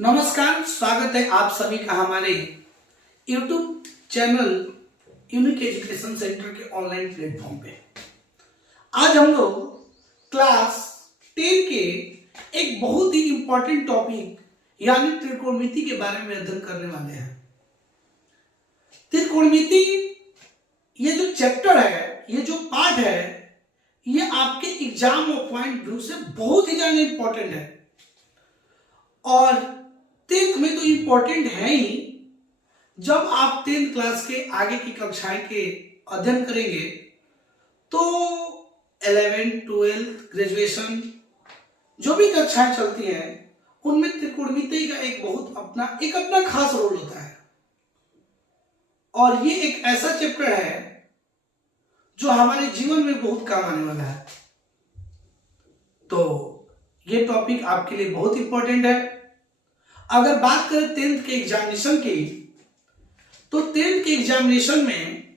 नमस्कार, स्वागत है आप सभी का हमारे YouTube channel unique education centre के ऑनलाइन प्लेटफॉर्म पे। आज हम लोग क्लास 10 के एक बहुत ही इंपॉर्टेंट टॉपिक यानी त्रिकोणमिति के बारे में अध्ययन करने वाले हैं। त्रिकोणमिति ये जो चैप्टर है, ये जो पार्ट है, ये आपके एग्जाम पॉइंट व्यू से बहुत ही ज्यादा इंपॉर्टेंट है और 10th में तो इंपॉर्टेंट है ही। जब आप 10th क्लास के आगे की कक्षाएं के अध्ययन करेंगे तो 11th, 12th, ग्रेजुएशन जो भी कक्षाएं चलती हैं उनमें त्रिकोणमिति का एक अपना खास रोल होता है और ये एक ऐसा चैप्टर है जो हमारे जीवन में बहुत काम आने वाला है। तो ये टॉपिक आपके लिए बहुत इंपॉर्टेंट है। अगर बात करें 10th के एग्जामिनेशन की, तो 10th के एग्जामिनेशन में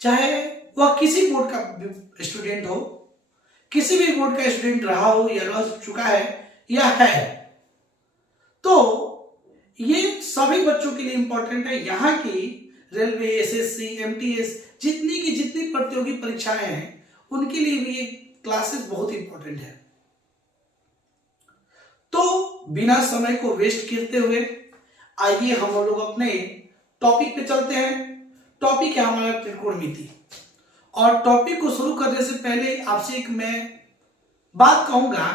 चाहे वह किसी बोर्ड का स्टूडेंट हो, किसी भी बोर्ड का स्टूडेंट रहा हो या रह चुका है या है, तो ये सभी बच्चों के लिए इंपॉर्टेंट है। यहाँ की रेलवे, एसएससी, एमटीएस जितनी प्रतियोगी परीक्षाएं हैं उनके लिए भी ये क्लासेस बहुत इंपॉर्टेंट है। तो बिना समय को वेस्ट करते हुए आइए हम लोग अपने टॉपिक पे चलते हैं। टॉपिक है हमारा त्रिकोणमिति और टॉपिक को शुरू करने से पहले आपसे एक मैं बात कहूंगा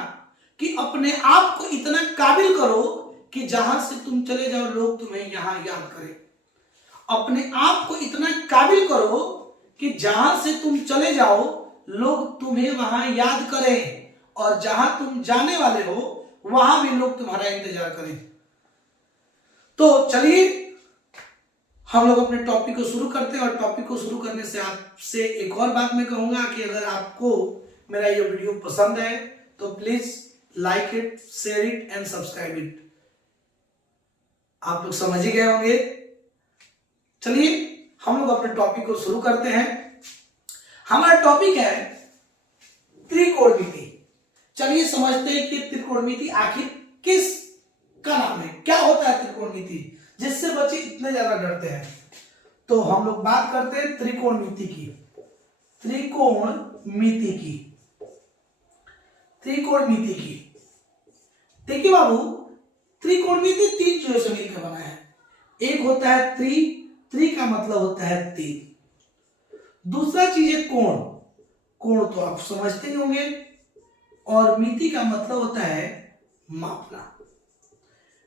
कि अपने आप को इतना काबिल करो कि जहां से तुम चले जाओ लोग तुम्हें यहां याद करें। अपने आप को इतना काबिल करो कि जहां से तुम चले जाओ लोग तुम्हें वहां याद करें और जहां तुम जाने वाले हो वहां भी लोग तुम्हारा इंतजार करें। तो चलिए हम लोग अपने टॉपिक को शुरू करते हैं और टॉपिक को शुरू करने से आपसे एक और बात मैं कहूंगा कि अगर आपको मेरा ये वीडियो पसंद है तो please like it, share it and subscribe it. आप लोग समझ ही गए होंगे। चलिए हम लोग अपने टॉपिक को शुरू करते हैं। हमारा टॉपिक है त्रिकोणमिति। चलिए समझते हैं कि त्रिकोणमिति आखिर किस का नाम है, क्या होता है त्रिकोणमिति जिससे बच्चे इतने ज्यादा डरते हैं। तो हम लोग बात करते हैं त्रिकोणमिति की। त्रिकोणमिति की देखिए बाबू, त्रिकोणमिति 3 चीजों से मिलकर बना है। एक होता है त्रि का मतलब होता है 3। दूसरा चीज है कोण तो आप समझते ही होंगे और मिति का मतलब होता है मापना,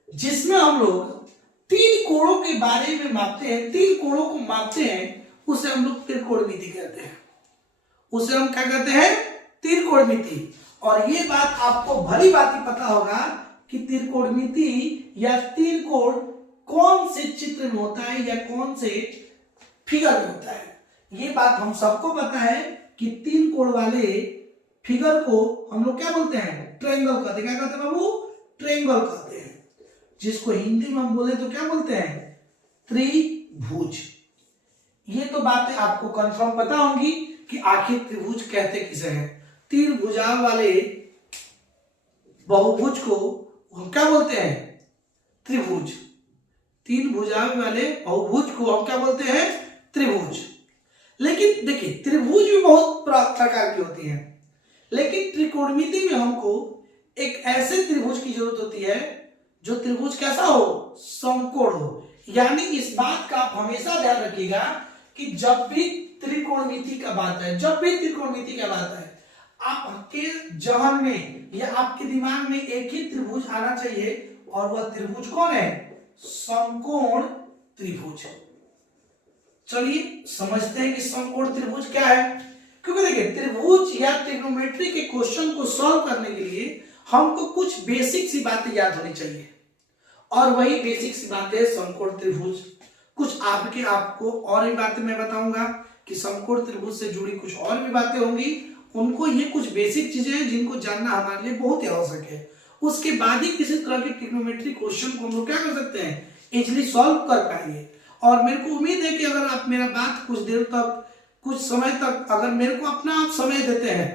जिसमें हम लोग 3 कोणों के बारे में मापते हैं, 3 कोणों को मापते हैं, उसे हम लोग त्रिकोणमिति कहते हैं। उसे हम क्या कहते हैं? त्रिकोणमिति। और ये बात आपको भली भांति पता होगा कि त्रिकोणमिति या 3 कोण कौन से चित्र में होता है या कौन से फिगर में होता है। ये बात हम सबको पता है कि 3 कोण वाले फिगर को हम लोग क्या बोलते हैं? ट्रायंगल कहते हैं। क्या कहते हैं बाबू? ट्रायंगल कहते हैं। जिसको हिंदी में हम बोले तो क्या बोलते हैं? त्रिभुज। ये तो बातें आपको कंफर्म पता होंगी कि आखिर त्रिभुज कहते किसे हैं। 3 भुजाओं वाले बहुभुज को हम क्या बोलते हैं? त्रिभुज। 3 भुजाओं वाले बहुभुज को हम क्या बोलते हैं? त्रिभुज। लेकिन देखिए त्रिभुज भी बहुत प्रकार की होती है, लेकिन त्रिकोणमिति में हमको एक ऐसे त्रिभुज की जरूरत होती है जो त्रिभुज कैसा हो? समकोण हो। यानी इस बात का आप हमेशा ध्यान रखिएगा कि जब भी त्रिकोणमिति का बात है, आपके जहन में या आपके दिमाग में एक ही त्रिभुज आना चाहिए और वह त्रिभुज कौन है? समकोण त्रिभुज। चलिए समझते हैं कि समकोण त्रिभुज क्या है। क्योंकि देखिए त्रिभुज या ट्रिग्नोमेट्री के क्वेश्चन को सॉल्व करने के लिए हमको कुछ बेसिक सी बातें याद होनी चाहिए और वही बेसिक सी बातें समकोण त्रिभुज। कुछ आपको और भी बातें मैं बताऊंगा कि समकोण त्रिभुज से जुड़ी कुछ और भी बातें होंगी। उनको ये कुछ बेसिक चीजें हैं जिनको जानना हमारे लिए बहुत ही आवश्यक है। उसके बाद ही किसी तरह के ट्रिग्नोमेट्री क्वेश्चन को हम लोग क्या कर सकते हैं? इजिली सॉल्व कर पाएंगे। और मेरे को उम्मीद है कि अगर आप मेरा बात कुछ समय तक अगर मेरे को अपना आप समय देते हैं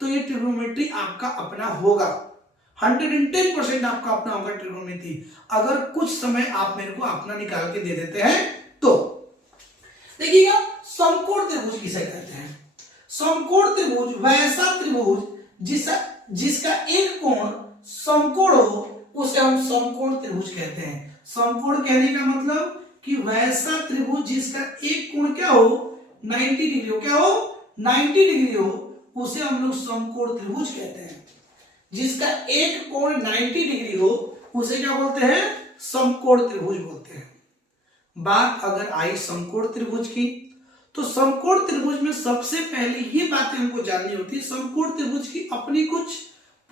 तो ये ट्रिग्नोमेट्री आपका अपना होगा। 110% आपका अपना होगा ट्रिग्नोमेट्री, अगर कुछ समय आप मेरे को अपना निकाल के दे देते हैं तो। देखिएगा, समकोण त्रिभुज किसे कहते हैं? समकोण त्रिभुज वैसा त्रिभुज जिसका एक कोण समकोण हो, उसे हम समकोण त्रिभुज कहते हैं। समकोण कहने का मतलब कि वैसा त्रिभुज जिसका एक कोण क्या हो, 90 डिग्री हो। क्या हो? 90 डिग्री हो, उसे हम लोग समकोण त्रिभुज कहते हैं। जिसका एक कोण 90 डिग्री हो उसे क्या बोलते हैं? समकोण त्रिभुज बोलते हैं। बात अगर आई समकोण त्रिभुज की, तो समकोण त्रिभुज में सबसे पहले ये बातें हमको जाननी होती है। समकोण त्रिभुज की अपनी कुछ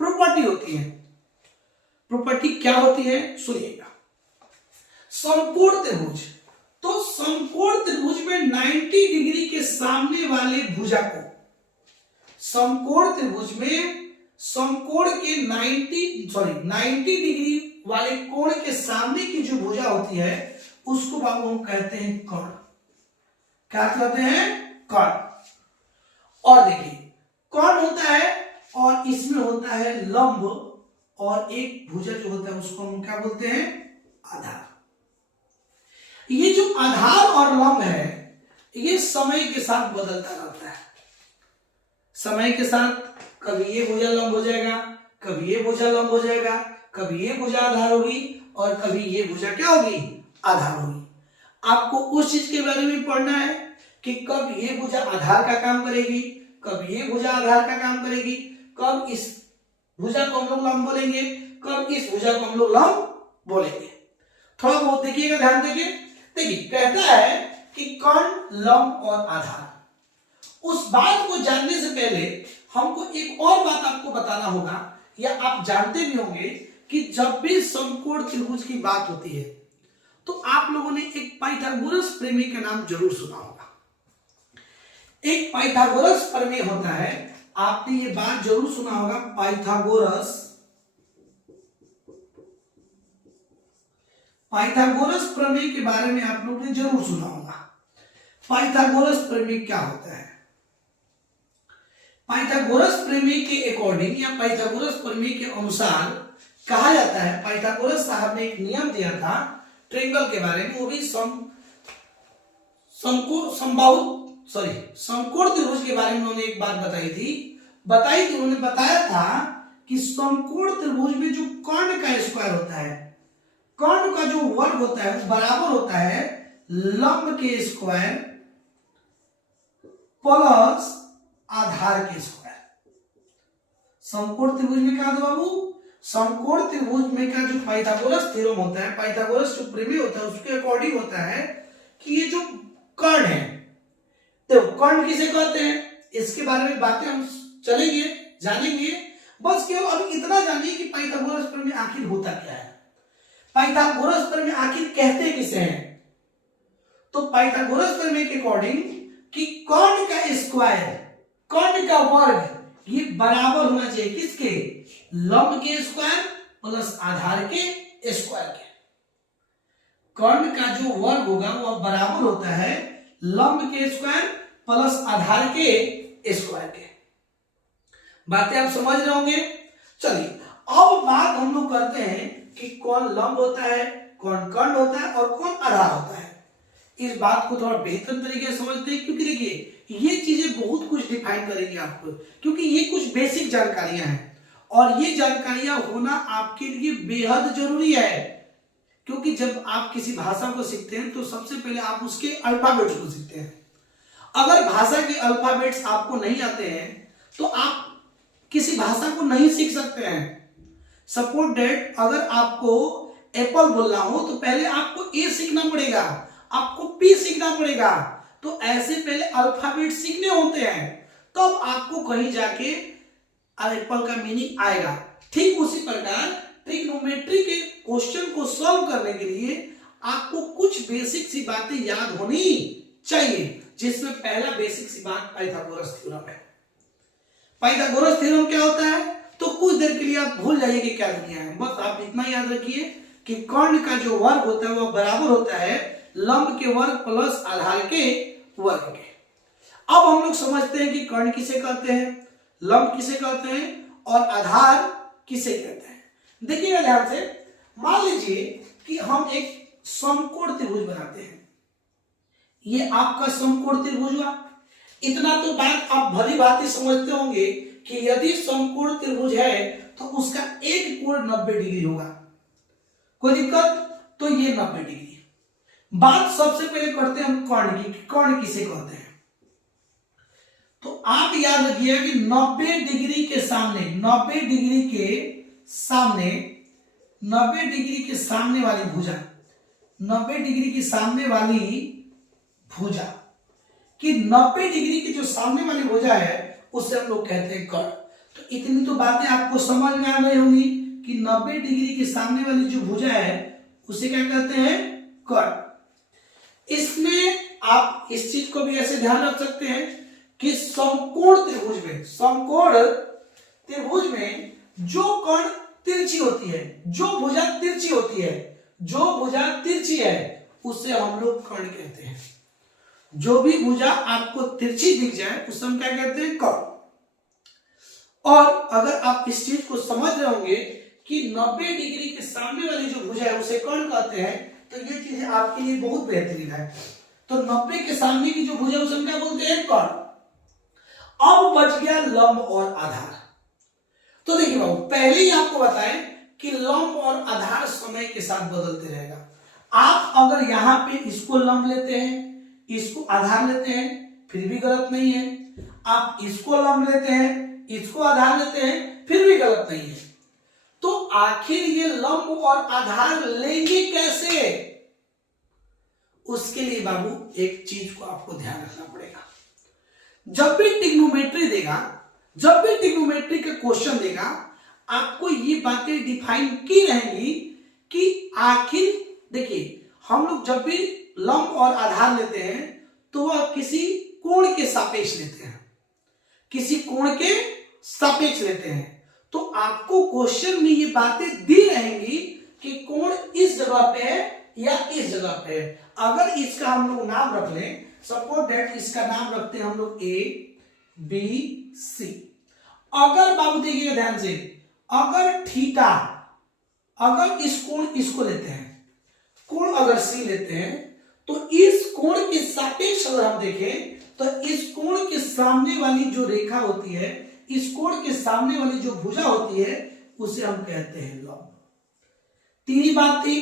प्रॉपर्टी होती है। प्रॉपर्टी क्या होती है सुनिएगा। समकोण त्रिभुज, तो समकोण त्रिभुज में 90 डिग्री के सामने वाले भुजा को, समकोण त्रिभुज में समकोण के 90 डिग्री वाले कोण के सामने की जो भुजा होती है उसको बाबू हम कहते हैं कर्ण। क्या कहते हैं? कर्ण। और देखिए, कर्ण होता है और इसमें होता है लंब, और एक भुजा जो होता है उसको हम क्या बोलते हैं? आधार। ये जो आधार और लंब है ये समय के साथ बदलता रहता है। समय के साथ कभी ये भुजा लंब हो जाएगा, कभी ये भुजा लंब हो जाएगा, कभी ये भुजा आधार होगी, और कभी ये भुजा क्या होगी? आधार होगी। आपको उस चीज के बारे में पढ़ना है कि कब ये भुजा आधार का काम करेगी, कब ये भुजा आधार का काम करेगी, कब इस भुजा को हम लोग लंब बोलेंगे, कब इस भुजा को हम लोग लंब बोलेंगे। थोड़ा बहुत देखिएगा, ध्यान देंगे। देखिए, कहता है कि कर्ण, लंब और आधार। उस बात को जानने से पहले हमको एक और बात आपको बताना होगा, या आप जानते भी होंगे कि जब भी समकोण त्रिभुज की बात होती है तो आप लोगों ने एक पाइथागोरस प्रमेय का नाम जरूर सुना होगा। एक पाइथागोरस प्रमेय होता है, आपने ये बात जरूर सुना होगा, पाइथागोरस प्रमेय के बारे में आप लोगों ने जरूर सुना होगा। पाइथागोरस प्रमेय क्या होता है? पाइथागोरस प्रमेय के अकॉर्डिंग या पाइथागोरस प्रमेय के अनुसार कहा जाता है, पाइथागोरस साहब ने एक नियम दिया था ट्रायंगल के बारे में, वो भी समकोण त्रिभुज के बारे में उन्होंने एक बात बताई थी। उन्होंने बताया था कि समकोण त्रिभुज में जो कर्ण का स्क्वायर होता है, कर्ण का जो वर्ग होता है वो बराबर होता है लंब के स्क्वायर प्लस आधार के स्क्वायर। समकोण त्रिभुज में क्या होता है बाबू? समकोण त्रिभुज में क्या जो पाइथागोरस थ्योरम होता है, पाइथागोरस जो प्रमेय होता है उसके अकॉर्डिंग होता है कि ये जो कर्ण है, तो कर्ण किसे कहते हैं इसके बारे में बातें हम चलेंगे, जानेंगे। बस केवल अब इतना जानिए कि पाइथागोरस प्रमेय आखिर होता क्या है, पाइथागोरस प्रमेय आखिर कहते किसे हैं। तो पाइथागोरस प्रमेय के अकॉर्डिंग कि कर्ण का स्क्वायर, कर्ण का वर्ग ये बराबर होना चाहिए किसके? लंब के स्क्वायर प्लस आधार के स्क्वायर के। कर्ण का जो वर्ग होगा वह बराबर होता है लंब के स्क्वायर प्लस आधार के स्क्वायर के। बातें आप समझ रहे होंगे। चलिए अब बात हम लोग करते हैं कि कौन लंब होता है, कौन कर्ण होता है और कौन आधार होता है। इस बात को थोड़ा बेहतर तरीके से समझते हैं, क्योंकि देखिए ये चीजें बहुत कुछ डिफाइन करेंगे आपको, क्योंकि ये कुछ बेसिक जानकारियां हैं और ये जानकारियां होना आपके लिए बेहद जरूरी है। क्योंकि जब आप किसी भाषा को सीखते हैं तो सबसे पहले आप उसके अल्फाबेट्स को सीखते हैं। अगर भाषा के अल्फाबेट्स आपको नहीं आते हैं तो आप किसी भाषा को नहीं सीख सकते हैं। सपोज दैट अगर आपको एप्पल बोलना हो तो पहले आपको ए सीखना पड़ेगा, आपको पी सीखना पड़ेगा। तो ऐसे पहले अल्फाबेट सीखने होते हैं, तब तो आपको कहीं जाके एप्पल का मीनिंग आएगा। ठीक उसी प्रकार ट्रिग्नोमेट्री के क्वेश्चन को सॉल्व करने के लिए आपको कुछ बेसिक सी बातें याद होनी चाहिए, जिसमें पहला बेसिक सी बात पाइथागोरस थ्योरम है। पाइथागोरस थ्योरम क्या होता है तो कुछ देर के लिए आप भूल जाइए कि क्या दुनिया है। बस आप इतना याद रखिए कि कर्ण का जो वर्ग होता है वह बराबर होता है लंब के वर्ग प्लस आधार के वर्ग के। अब हम लोग समझते हैं कि कर्ण किसे कहते हैं, लंब किसे कहते हैं और आधार किसे कहते हैं। देखिएगा ध्यान से, मान लीजिए कि हम एक समकोण त्रिभुज बनाते हैं, ये आपका समकोण त्रिभुज हुआ। इतना तो बात आप भली भांति समझते होंगे कि यदि समकोण त्रिभुज है तो उसका एक कोण 90 डिग्री होगा, कोई दिक्कत? तो ये 90 डिग्री। बात सबसे पहले करते हैं हम कर्ण की, कर्ण किसे कहते हैं। तो आप याद रखिए कि 90 डिग्री के सामने, 90 डिग्री के सामने, 90 डिग्री के सामने वाली भुजा, 90 डिग्री के सामने वाली भुजा कि 90 डिग्री की जो सामने वाली भुजा है उसे हम लोग कहते हैं कर्ण। तो इतनी तो बातें आपको समझ में आ रही होंगी कि 90 डिग्री के सामने वाली जो भुजा है उसे क्या कहते हैं? कर्ण। इसमें आप इस चीज को भी ऐसे ध्यान रख सकते हैं कि समकोण त्रिभुज में, समकोण त्रिभुज में जो कर्ण तिरछी होती है, जो भुजा तिरछी होती है, जो भुजा तिरछी है उसे हम लोग कर्ण कहते हैं। जो भी भुजा आपको तिरछी दिख जाए उसे हम क्या कहते हैं? कर्ण। और अगर आप इस चीज को समझ रहे होंगे कि 90 डिग्री के सामने वाली जो भुजा है उसे कर्ण कहते हैं, तो ये चीजें आपके लिए बहुत बेहतरीन है। तो 90 के सामने की जो भुजा उसे हम क्या बोलते हैं? कर्ण। अब बच गया लंब और आधार। तो देखिए बाबू, पहले ही आपको बताएं कि लंब और आधार समय के साथ बदलते रहेगा। आप अगर यहां पे इसको लंब लेते हैं, इसको आधार लेते हैं, फिर भी गलत नहीं है। आप इसको लंब लेते हैं, इसको आधार लेते हैं, फिर भी गलत नहीं है। तो आखिर ये लंब और आधार लेंगे कैसे? उसके लिए बाबू एक चीज को आपको ध्यान रखना पड़ेगा। जब भी ट्रिग्नोमेट्री देगा, जब भी ट्रिग्नोमेट्री का क्वेश्चन देगा, आपको ये बातें डिफाइन की रहेंगी कि आखिर देखिए, हम लोग जब भी लंब और आधार लेते हैं तो वह किसी कोण के सापेक्ष लेते हैं, किसी कोण के सापेक्ष लेते हैं। तो आपको क्वेश्चन में ये बातें दी रहेंगी कि कोण इस जगह पे है या इस जगह पे है। अगर इसका हम लोग नाम रख लें, सपोज दैट इसका नाम रखते हैं हम लोग ए बी सी। अगर बाबू देखिएगा ध्यान से, अगर थीटा, अगर इस कोण इसको लेते हैं, कोण अगर सी लेते हैं, तो इस कोण के सापेक्ष अगर हम देखें तो इस कोण के सामने वाली जो रेखा होती है, इस कोण के सामने वाली जो भुजा होती है उसे हम कहते हैं लंब। तीन ही बात थी,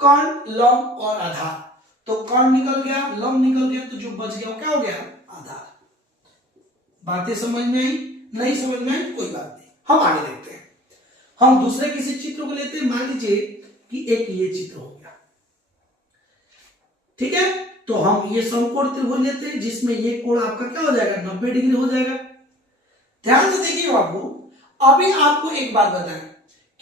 कर्ण, लंब और आधार। तो कर्ण निकल गया, लंब निकल गया, तो जो बच गया वो क्या हो गया? आधार। बातें समझ में आई? नहीं समझ में आई कोई बात नहीं, हम आगे देखते हैं। हम दूसरे किसी चित्र को लेते हैं। मान लीजिए कि एक ये चित्र हो गया, ठीक है? तो हम ये समकोण त्रिभुज लेते हैं जिसमें ये कोण आपका क्या हो जाएगा? 90 डिग्री हो जाएगा। ध्यान से देखिए बाबू, अभी आपको एक बात बताएं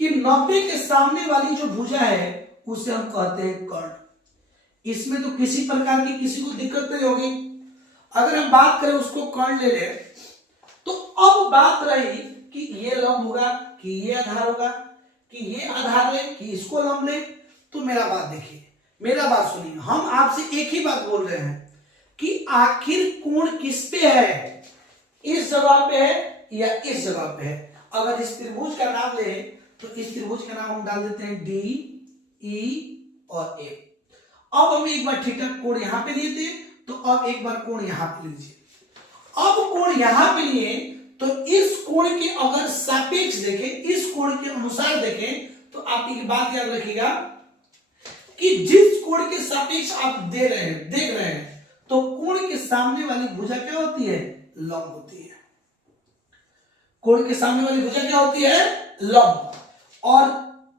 कि 90 के सामने वाली जो भुजा है उसे हम कहते हैं कर्ण। इसमें तो किसी प्रकार की किसी को दिक्कत नहीं होगी। अगर हम बात करें उसको कर्ण ले लें, तो अब बात रही कि ये लंब होगा कि ये आधार होगा, कि ये आधार ले कि इसको लंब ले। तो मेरा बात देखिए, मेरा बात सुनिए, हम आपसे एक ही बात बोल रहे हैं कि आखिर कोण किस पे है? इस जगह पे है या इस जगह पे है? अगर इस त्रिभुज का नाम ले तो इस त्रिभुज का नाम हम डाल देते हैं डी, ई और ए। अब हम एक बार थीटा कोण यहां पे लिए थे, तो अब एक बार कोण यहां पे लीजिए। अब कोण यहां पे लिए तो इस कोण के अगर सापेक्ष देखें, इस कोण के अनुसार देखें, तो आप एक बात याद रखिएगा कि जिस कोण के सापेक्ष आप देख रहे हैं, तो कोण के सामने वाली भुजा क्या होती है? लंब होती है। कोण के सामने वाली भुजा क्या होती है? लंब। और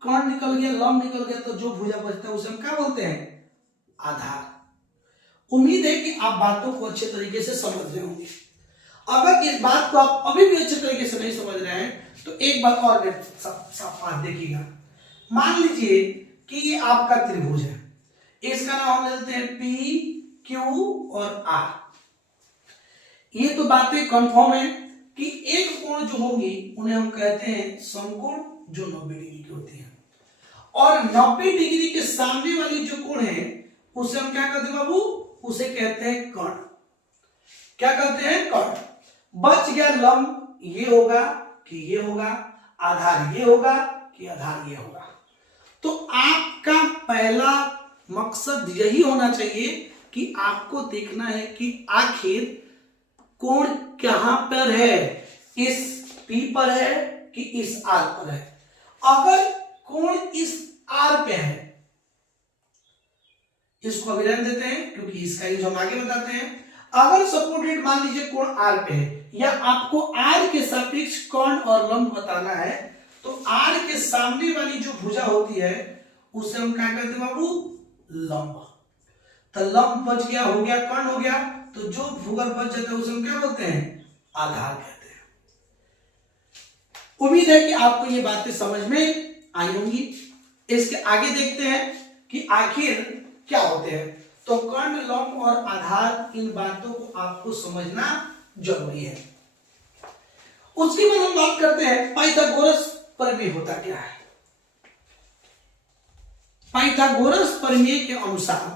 कर्ण निकल गया, लंब निकल गया, तो जो भुजा बचता है उसे हम क्या बोलते हैं? आधार। उम्मीद है कि आप बातों को अच्छे तरीके से समझ रहे होंगे। अगर इस बात को आप अभी भी अच्छे तरीके से नहीं समझ रहे हैं तो एक बात और सब देखिएगा। मान लीजिए कि ये आपका त्रिभुज है, इसका नाम हम लेते हैं पी, क्यू और आर। ये तो बातें कंफर्म है कि एक कोण जो होगी उन्हें हम कहते हैं समकोण, जो 90 डिग्री की होती है। और 90 डिग्री के सामने वाली जो कोण है उसे हम क्या कहते हैं बाबू? उसे कहते हैं कर्ण। क्या कहते हैं? कर्ण। बच गया लंब, ये होगा कि ये होगा, आधार ये होगा कि आधार ये होगा। तो आपका पहला मकसद यही होना चाहिए कि आपको देखना है कि आखिर कोण कहां पर है, इस P पर है कि इस R पर है। अगर कोण इस R पे है, इसको अभी रहने देते हैं क्योंकि इसका यूज हम आगे बताते हैं। अगर सपोर्टेड मान लीजिए कोण R पे है या आपको R के सापेक्ष कोण और लंब बताना है, तो R के सामने वाली जो भुजा होती है उसे हम क्या कहते हैं बाबू, लंब। तो लंब बच गया, हो गया कोण हो गया, तो जो भूगोल बच जाता है उसे हम क्या बोलते हैं, आधार कहते हैं। उम्मीद है कि आपको ये बातें समझ में आई होंगी। इसके आगे देखते हैं कि आखिर क्या होते हैं। तो कर्ण, लंब और आधार, इन बातों को आपको समझना जरूरी है। उसके बाद हम बात करते हैं पाइथागोरस प्रमेय होता क्या है। पाइथागोरस प्रमेय के अनुसार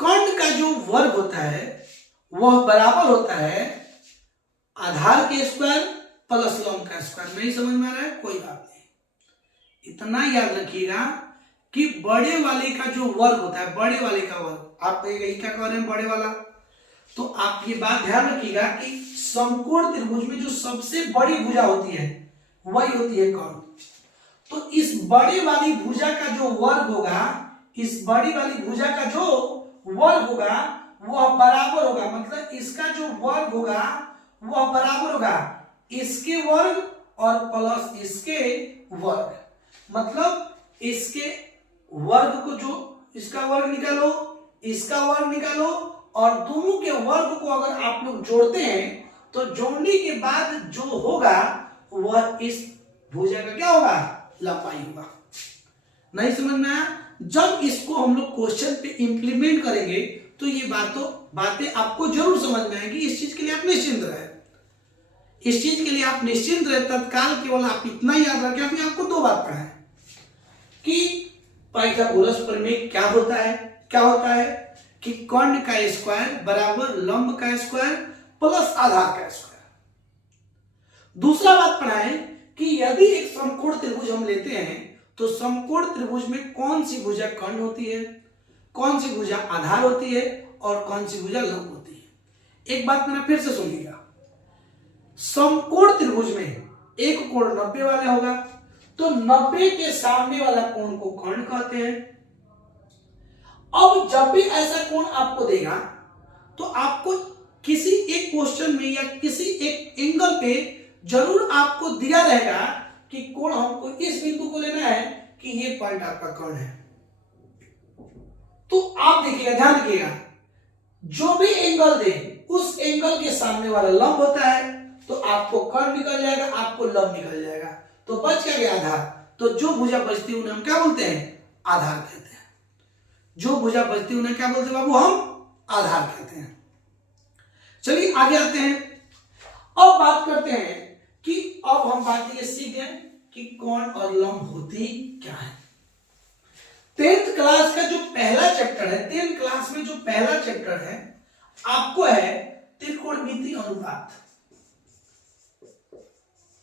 कर्ण का जो वर्ग होता है वह बराबर होता है आधार के स्क्वायर प्लस लंब का स्क्वायर। नहीं समझ में आ रहा है, कोई बात नहीं, इतना याद रखिएगा कि बड़े वाले का जो वर्ग होता है, बड़े वाले का वर्ग, आप कहेंगे क्या कह रहे हैं बड़े वाला, तो आप ये बात ध्यान रखिएगा कि समकोण त्रिभुज में जो सबसे बड़ी भुजा होती है वही होती है कर्ण। तो इस बड़ी वाली भुजा का जो वर्ग होगा, इस बड़ी वाली भुजा का जो वर्ग होगा वह बराबर होगा, मतलब इसका जो वर्ग होगा वह बराबर होगा इसके वर्ग और प्लस इसके वर्ग। मतलब इसके वर्ग को, जो इसका वर्ग निकालो, इसका वर्ग निकालो, और दोनों के वर्ग को अगर आप लोग जोड़ते हैं तो जोड़ने के बाद जो होगा वह इस भुजा का क्या होगा, लंबाई होगा। नहीं समझ में आया? जब इसको हम लोग क्वेश्चन पे इंप्लीमेंट करेंगे तो ये बातें आपको जरूर समझ में आएगी। इस चीज के लिए आप निश्चिंत रहे, इस चीज के लिए आप निश्चिंत रहे। तत्काल केवल आप इतना याद रखें, अभी आपको दो बात पढ़ा है कि पाइथागोरस प्रमेय क्या होता है। क्या होता है कि कर्ण का स्क्वायर बराबर लंब का स्क्वायर प्लस आधार का स्क्वायर। दूसरा बात पढ़ा है कि यदि एक समकोण त्रिभुज हम लेते हैं तो समकोण त्रिभुज में कौन सी भुजा कर्ण होती है, कौन सी भुजा आधार होती है और कौन सी भुजा लंब होती है। एक बात मेरा फिर से सुनिएगा, समकोण त्रिभुज में एक कोण 90 वाला होगा, तो 90 के सामने वाला कोण को कर्ण कहते हैं। अब जब भी ऐसा कोण आपको देगा तो आपको किसी एक क्वेश्चन में या किसी एक एंगल पे जरूर आपको दिया रहेगा कि कोण हमको इस बिंदु को लेना है कि ये पॉइंट आपका कर्ण है। तो आप देखिएगा, ध्यान रखिएगा, जो भी एंगल दे उस एंगल के सामने वाला लंब होता है, तो आपको कर्ण निकल जाएगा, आपको लंब निकल जाएगा, तो बच क्या गया आधार। तो जो भुजा बचती है उन्हें हम क्या बोलते हैं, आधार कहते हैं। जो भुजा बचती है उन्हें क्या बोलते हैं बाबू, हम आधार कहते हैं। चलिए आगे आते हैं। अब बात करते हैं कि अब हम बात ये सीख गए कि कोण और लंब होती क्या है। 10th क्लास का जो पहला चैप्टर है, 10th क्लास में जो पहला चैप्टर है आपको है त्रिकोणमिति अनुपात।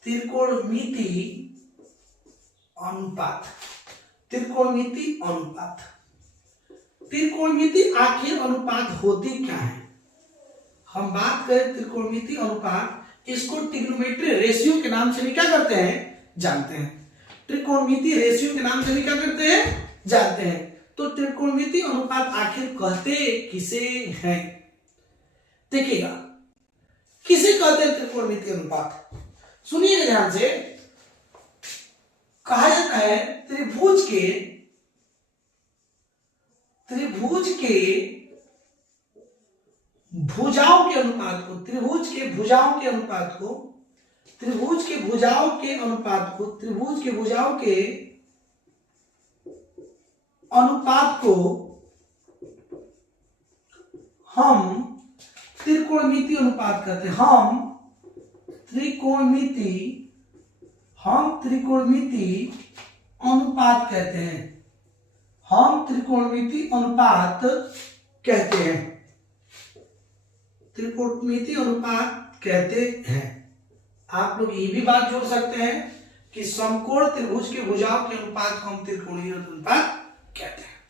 त्रिकोणमिति अनुपात, त्रिकोणमिति अनुपात। त्रिकोणमिति आखिर अनुपात होती क्या है। हम बात करें त्रिकोणमिति अनुपात, इसको ट्रिग्नोमेट्री रेशियो के नाम से भी क्या करते हैं, जानते हैं। त्रिकोणमिति रेशियो के नाम से भी क्या करते हैं, जानते हैं। तो त्रिकोणमिति अनुपात आखिर कहते किसे हैं, देखिएगा किसे कहते हैं त्रिकोणमिति अनुपात। सुनिए ध्यान से, कहा जाता है त्रिभुज के भुजाओं के अनुपात को, त्रिभुज के भुजाओं के अनुपात को, त्रिभुज के भुजाओं के अनुपात को, त्रिभुज के भुजाओं के अनुपात को हम त्रिकोणमिति अनुपात कहते हैं। हम त्रिकोणमिति अनुपात कहते हैं। हम त्रिकोणमिति अनुपात कहते हैं। त्रिकोणमिति अनुपात कहते हैं। आप लोग ये भी बात जोड़ सकते हैं कि समकोण त्रिभुज के भुजाओं के अनुपात को हम त्रिकोणीय अनुपात कहते हैं।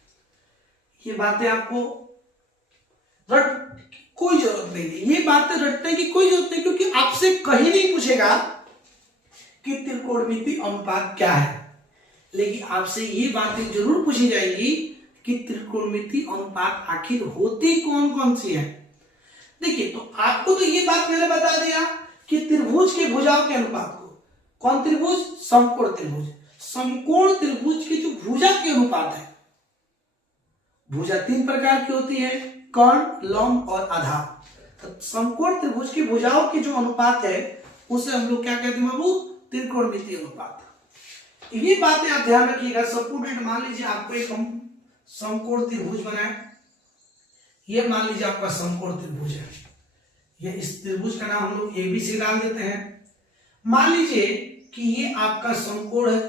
ये बातें आपको रट कोई जरूरत नहीं है, ये बातें रटने की कोई जरूरत नहीं, क्योंकि आपसे कहीं नहीं पूछेगा कि त्रिकोणमिति अनुपात क्या है, लेकिन आपसे ये बातें जरूर पूछी जाएगी कि त्रिकोणमिति अनुपात आखिर होती कौन कौन सी है। देखिए, तो आपको तो ये बात मैंने बता दिया कि त्रिभुज के भुजाओं के अनुपात को, कौन त्रिभुज, समकोण त्रिभुज, समकोण त्रिभुज की जो भुजा के अनुपात है, भुजा तीन प्रकार की होती है, कर्ण, लंब और आधार। तो समकोण त्रिभुज की भुजाओं की जो अनुपात है उसे हम लोग क्या कहते हैं बाबू, त्रिकोणमितीय अनुपात। ये बातें आप ध्यान रखिएगा। सपोर्टेड, मान लीजिए आपको एक हम समकोण त्रिभुज बनाए, ये मान लीजिए आपका समकोण त्रिभुज है, ये इस त्रिभुज का नाम हम लोग एबीसी डाल देते हैं। मान लीजिए कि ये आपका समकोण है,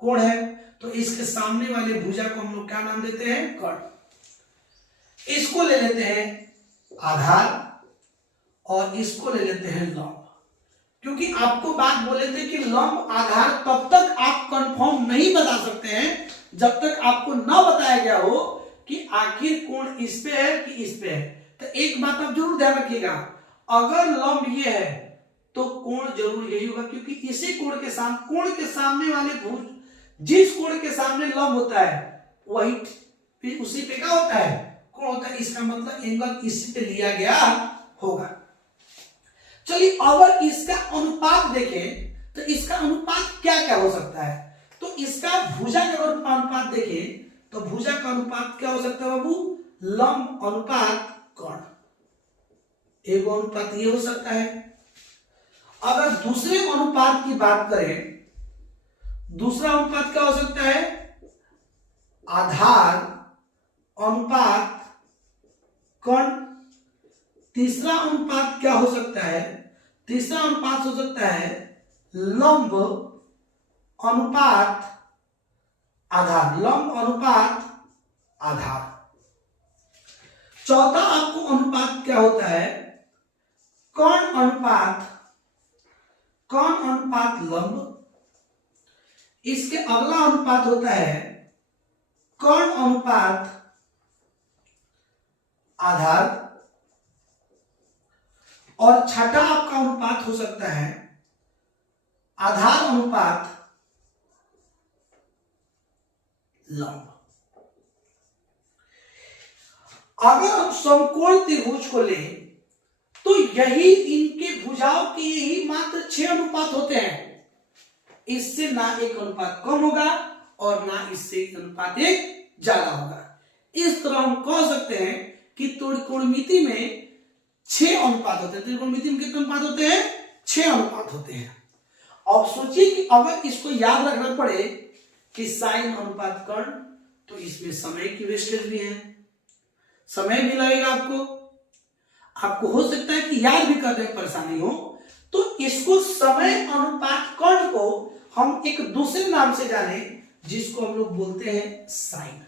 कोण है, तो इसके सामने वाले भुजा को हम लोग क्या नाम देते हैं, कर्ण। इसको ले लेते हैं आधार और इसको ले लेते हैं लंब। क्योंकि आपको बात बोले थे कि लंब आधार तब तक आप कंफर्म नहीं बता सकते हैं जब तक आपको ना बताया गया हो कि आखिर कोण इस पे है कि इस पे है। तो एक बात आप जरूर ध्यान रखिएगा, अगर लंब ये है तो कोण जरूर यही होगा, क्योंकि इसी कोण के सामने वाले भुज, जिस कोण के सामने लंब होता है वही उसी पे क्या होता है, कोण होता है। इसका मतलब एंगल इसी पे लिया गया होगा। चलिए, अगर इसका अनुपात देखें तो इसका अनुपात क्या क्या हो सकता है। तो इसका भुजा का अगर अनुपात देखें तो भुजा का अनुपात क्या हो सकता है बाबू, लंब अनुपात कर्ण, एक अनुपात ये हो सकता है। अगर दूसरे अनुपात की बात करें, दूसरा अनुपात क्या हो सकता है, आधार अनुपात कर्ण। तीसरा अनुपात क्या हो सकता है, तीसरा अनुपात हो सकता है लंब अनुपात आधार, लंब अनुपात आधार। चौथा आपको अनुपात क्या होता है, कर्ण अनुपात, कर्ण अनुपात लंब। इसके अगला अनुपात होता है कर्ण अनुपात आधार। और छठा आपका अनुपात हो सकता है आधार अनुपात लंब। अगर हम समकोण त्रिभुज को लें तो यही इनके भुजाओं के यही मात्र 6 अनुपात होते हैं। इससे ना एक अनुपात कम होगा और ना इससे एक अनुपात एक ज्यादा होगा। इस तरह हम कह सकते हैं कि त्रिकोणमिति में 6 अनुपात होते हैं। त्रिकोणमिति में कितने अनुपात होते हैं, 6 अनुपात होते हैं। अब सोचिए कि अगर इसको याद रखना पड़े कि साइन अनुपात कर्ण, तो इसमें समय की वेस्टेज भी है, समय भी लगेगा आपको हो सकता है कि याद भी करने में परेशानी हो। तो इसको समय अनुपात कर्ण को हम एक दूसरे नाम से जाने, जिसको हम लोग बोलते हैं साइन।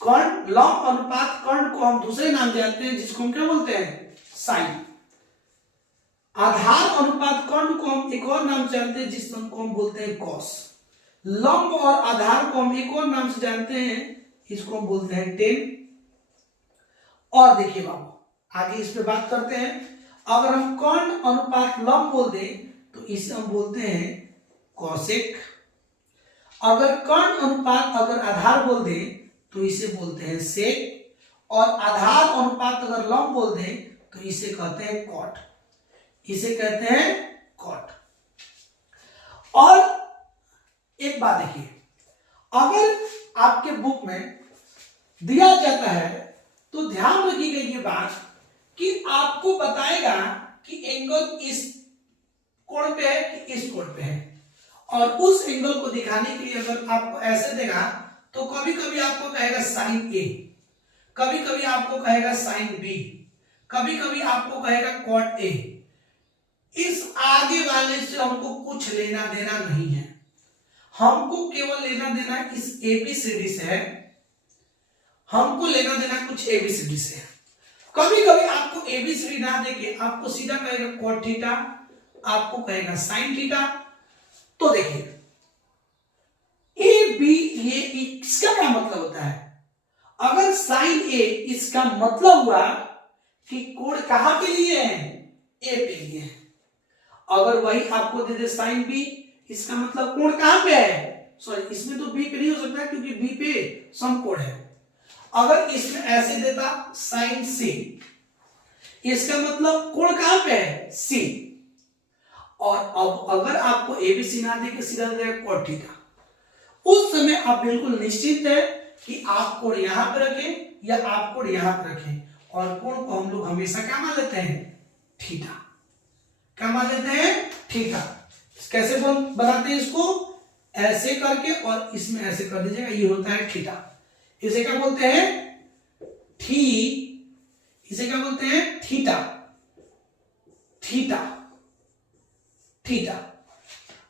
कर्ण, लंब अनुपात कर्ण को हम दूसरे नाम जानते हैं, जिसको हम क्या बोलते हैं, साइन। आधार अनुपात कर्ण को हम एक और नाम जानते हैं, जिसको हम बोलते हैं कॉस। लंब और आधार को हम एक और नाम से जानते हैं, इसको हम बोलते हैं टेन। और देखिए बाबू, आगे इस पे बात करते हैं। अगर हम कर्ण अनुपात लंब बोल दें तो इसे हम बोलते हैं कॉसेक। अगर कर्ण अनुपात अगर आधार बोल दें तो इसे बोलते हैं सेक। और आधार अनुपात अगर लंब बोल दें तो इसे कहते हैं कॉट, इसे कहते हैं कॉट। और एक बात देखिए, अगर आपके बुक में दिया जाता है तो ध्यान रखिएगा ये बात कि आपको बताएगा कि एंगल इस कोण पे है कि इस कोण पे है। और उस एंगल को दिखाने के लिए अगर आपको ऐसे देगा तो कभी कभी आपको कहेगा साइन ए, कभी कभी आपको कहेगा साइन बी, कभी कभी आपको कहेगा कॉट ए। इस आगे वाले से हमको कुछ लेना देना नहीं है, हमको केवल लेना देना इस एबीसीडी से है, हमको लेना देना कुछ एबीसीडी से है। कभी कभी आपको एबीसीडी ना देके आपको सीधा कहेगा कॉट थीटा, आपको कहेगा साइन थीटा। तो देखिए ए बी, ये इसका क्या मतलब होता है, अगर साइन ए, इसका मतलब हुआ कि कोण कहां के लिए है, ए पे लिए है। अगर वही आपको दे दे साइन बी, इसका मतलब कोण कहां पे है, सॉरी इसमें तो बी पे नहीं हो सकता क्योंकि बी पे समकोण है। अगर इसमें ऐसे देता साइन सी, इसका मतलब कोण कहां पे है, सी। और अब अगर आपको एबीसी ना दे के सीधा दे देगा कॉट थीटा, उस समय आप बिल्कुल निश्चित है कि आप कोण यहां पे रखें या आप कोण यहां पे रखें, और कोण को हम लोग हमेशा क्या मान लेते हैं, थीटा। क्या मान लेते हैं, थीटा। कैसे बनाते हैं इसको, ऐसे करके और इसमें ऐसे कर दीजिएगा, ये होता है थीटा। इसे क्या बोलते हैं, इसे क्या बोलते हैं, थीटा। Theta, theta.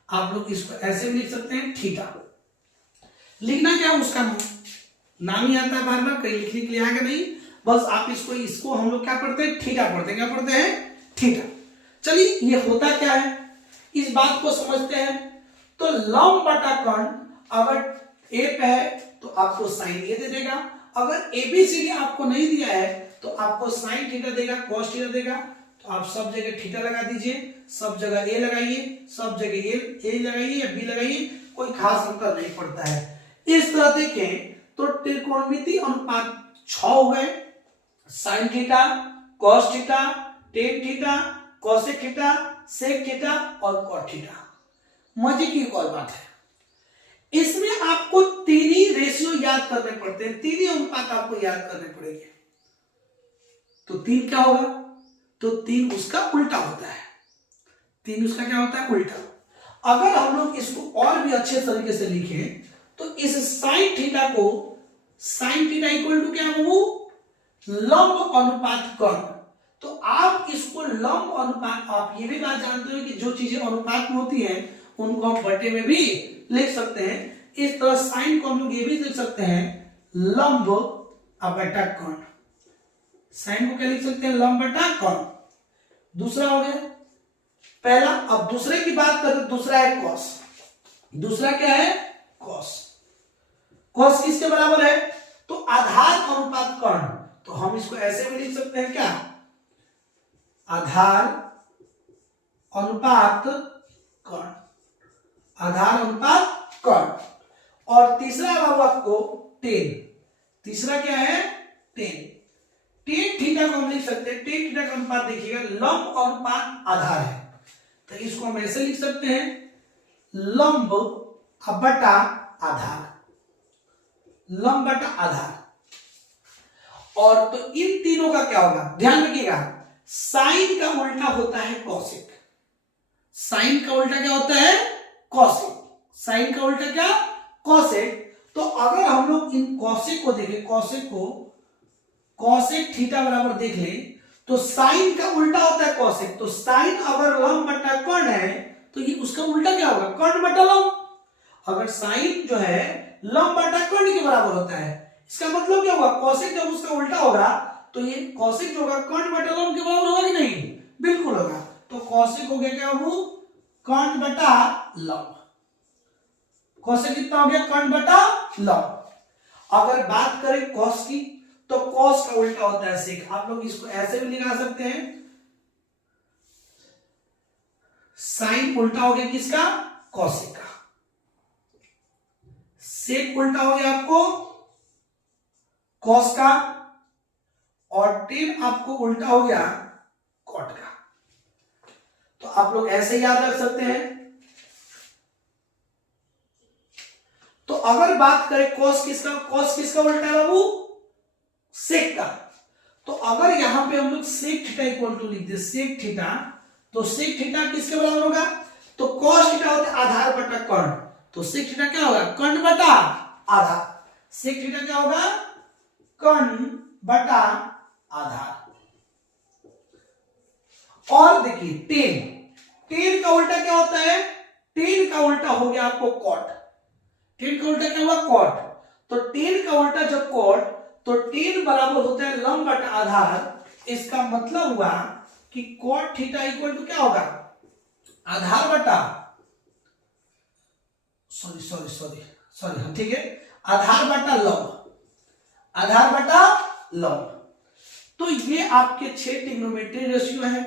आप लोग इसको ऐसे भी लिख सकते हैं, थीटा। लिखना क्या है, उसका नाम ही आता है, बार बार कहीं लिखने के लिए आएगा नहीं, बस आप इसको हम लोग क्या पढ़ते हैं, थीटा पढ़ते हैं। क्या पढ़ते हैं, थीटा। चलिए ये होता क्या है, इस बात को समझते हैं। तो लंब बटा कर्ण अगर ए पे है तो आपको साइन ए दे देगा, अगर एबीसीडी आपको नहीं दिया है तो आपको साइन थीटा देगा, कॉस थीटा देगा। तो आप सब जगह थीटा लगा दीजिए, सब जगह ए लगाइए, सब जगह ए लगाइए या बी लगाइए, कोई खास अंतर नहीं पड़ता है। इस तरह देखें तो त्रिकोणमिति अनुपात 6 हो गए, sine theta, cos theta, tan theta, cosec theta, sec theta और कॉट थीटा। मजे की एक और बात है, इसमें आपको तीन ही रेशियो याद करने पड़ते हैं, तीन ही अनुपात आपको याद करने पड़ेंगे। तो तीन क्या होगा, तो तीन उसका उल्टा होता है, तीन उसका क्या होता है, उल्टा। अगर हम लोग इसको और भी अच्छे तरीके से लिखें तो इस साइन थीटा को, साइन थीटा इक्वल टू क्या है, वो लंब अनुपात कर्ण। तो आप इसको लंब अनुपात, आप ये भी बात जानते हो कि जो चीजें अनुपात में होती हैं उनको हम बटे में भी लिख सकते हैं। इस तरह साइन को हम लोग ये भी लिख सकते हैं लंब बटा कर्ण। साइन को क्या लिख सकते हैं, लंब बटा कर्ण। दूसरा हो गया पहला। अब दूसरे की बात करें, दूसरा है कॉस। दूसरा क्या है, कॉस। कॉस किसके बराबर है, तो आधार अनुपात कर्ण। तो हम इसको ऐसे भी लिख सकते हैं, क्या, आधार अनुपात कर्ण, आधार अनुपात कर्ण। और तीसरा बाबू आपको टेन। तीसरा क्या है, टेन। टेन थीटा को हम लिख सकते हैं, टेन थीटा का अनुपात देखिएगा लंब अनुपात आधार है, तो इसको हम ऐसे लिख सकते हैं लंब बटा आधार, लंब बटा आधार। और तो इन तीनों का क्या होगा, ध्यान रखिएगा, साइन का उल्टा होता है कॉसेक। साइन का उल्टा क्या होता है, कॉसेक। साइन का उल्टा क्या, कॉसेक। तो अगर हम लोग इन कॉसेक को देखें, कॉसेक को, कॉसेक थीटा बराबर देख ले, तो साइन का उल्टा होता है कॉसेक। तो साइन अगर लंब बटा कर्ण है तो ये उसका उल्टा क्या होगा, कर्ण बटा लंब। अगर साइन जो है लंब बटा कर्ण के बराबर होता है, इसका मतलब क्या होगा, कॉसेक जब उसका उल्टा होगा तो ये कॉसेक जो होगा कर्ण बटा लंब के बराबर होगा कि नहीं, बिल्कुल होगा। तो कॉसेक हो गया क्या, वो कर्ण बटा लंब। कॉसेक कितना हो गया, कर्ण बटा लंब। अगर बात करें कॉस की, तो कॉस का उल्टा होता है सेक। आप लोग इसको ऐसे भी लिखा सकते हैं, साइन उल्टा हो गया किसका, कॉसेक का। सेक उल्टा हो गया आपको कॉस का, और टेन आपको उल्टा हो गया कॉट का। तो आप लोग ऐसे याद रख सकते हैं। तो अगर बात करें कॉस किसका उल्टा है बाबू, सेक का। तो अगर यहां पे हम लोग सेक थीटा इक्वल टू लिख दे सेक थीटा, तो सेक थीटा किसके बराबर होगा, तो कॉस थीटा होता है आधार बटा कर्ण। तो सेक थीटा क्या होगा, कर्ण बटा आधार। सेक थीटा क्या होगा, कर्ण बटा आधार। और देखिए टेन, टेन का उल्टा क्या होता है, टेन का उल्टा हो गया आपको कॉट। टेन का उल्टा क्या हुआ, कॉट। तो टेन का उल्टा जब कॉट, तो टेन बराबर होता है लंब बटा आधार। इसका मतलब हुआ कि कॉट थीटा इक्वल टू क्या होगा, आधार बटा सॉरी हाँ ठीक है, आधार बटा लंब, आधार बटा लंब। तो ये आपके 6 ट्रिग्नोमेट्री रेशियो है।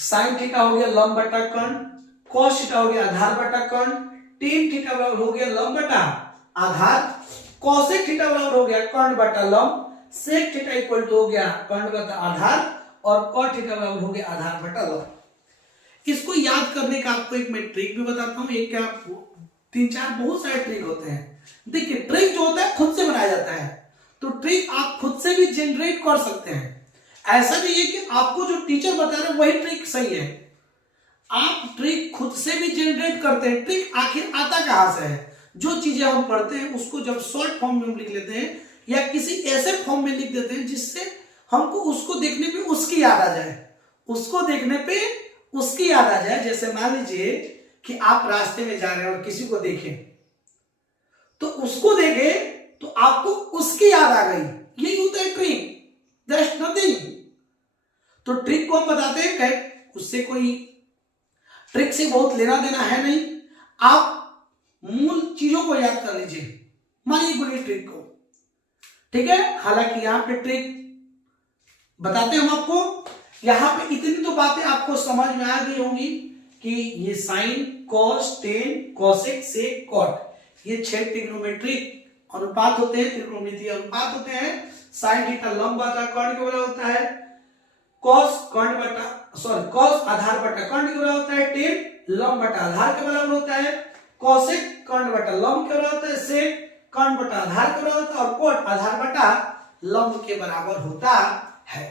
साइन थीटा हो गया लंब बटा कर्ण, कॉस थीटा हो गया आधार बटा कर्ण, टेन थीटा बराबर हो गया लंब बटा आधार, कॉसेक थीटा बराबर हो गया कर्ण बटा लंब, सेक थीटा इक्वल टू हो गया कर्ण बटा आधार, और कॉट थीटा बराबर हो गया आधार बटा लंब। इसको याद करने का आपको एक मैं ट्रिक भी बताता हूं। एक क्या 3-4 बहुत सारे ट्रिक होते हैं। देखिए ट्रिक जो होता है खुद से बनाया जाता है, तो ट्रिक आप खुद से भी जनरेट कर सकते हैं। ऐसा नहीं है कि आपको जो टीचर बता रहे हैं वही ट्रिक सही है, आप ट्रिक खुद से भी जनरेट करते हैं। ट्रिक आखिर आता कहां से है? जो चीजें हम पढ़ते हैं उसको जब शॉर्ट फॉर्म में हम लिख लेते हैं या किसी ऐसे फॉर्म में लिख देते हैं जिससे हमको उसको देखने पे उसकी याद आ जाए, उसको देखने पे उसकी याद आ जाए। जैसे मान लीजिए कि आप रास्ते में जा रहे हैं और किसी को देखें, तो उसको देखे तो आपको उसकी याद आ गई, यही होता है ट्रिक, दैट्स नथिंग। तो ट्रिक को हम बताते हैं, कहे उससे कोई ट्रिक से बहुत लेना देना है नहीं, आप मूल चीजों को याद कर लीजिए, मानिए कोई ट्रिक को, ठीक है। हालांकि यहां पे ट्रिक बताते हैं हम आपको, यहां पे इतनी तो बातें आपको समझ में आ गई होंगी कि ये साइन, कॉस, टेन, कोसेक, सेक, कॉट, ये 6 ट्रिग्नोमेट्रिक अनुपात होते हैं, त्रिकोणमितीय अनुपात होते हैं। साइन थीटा लंब बटा कर्ण के बराबर होता है, कॉस आधार बटा कर्ण के बराबर होता है, टेन लंब बटा आधार के बराबर होता है, कोसेक कर्ण बटा लंब के बराबर होता है, सेक कर्ण बटा आधार के बराबर होता है, और कॉट आधार बटा लंब के बराबर होता है।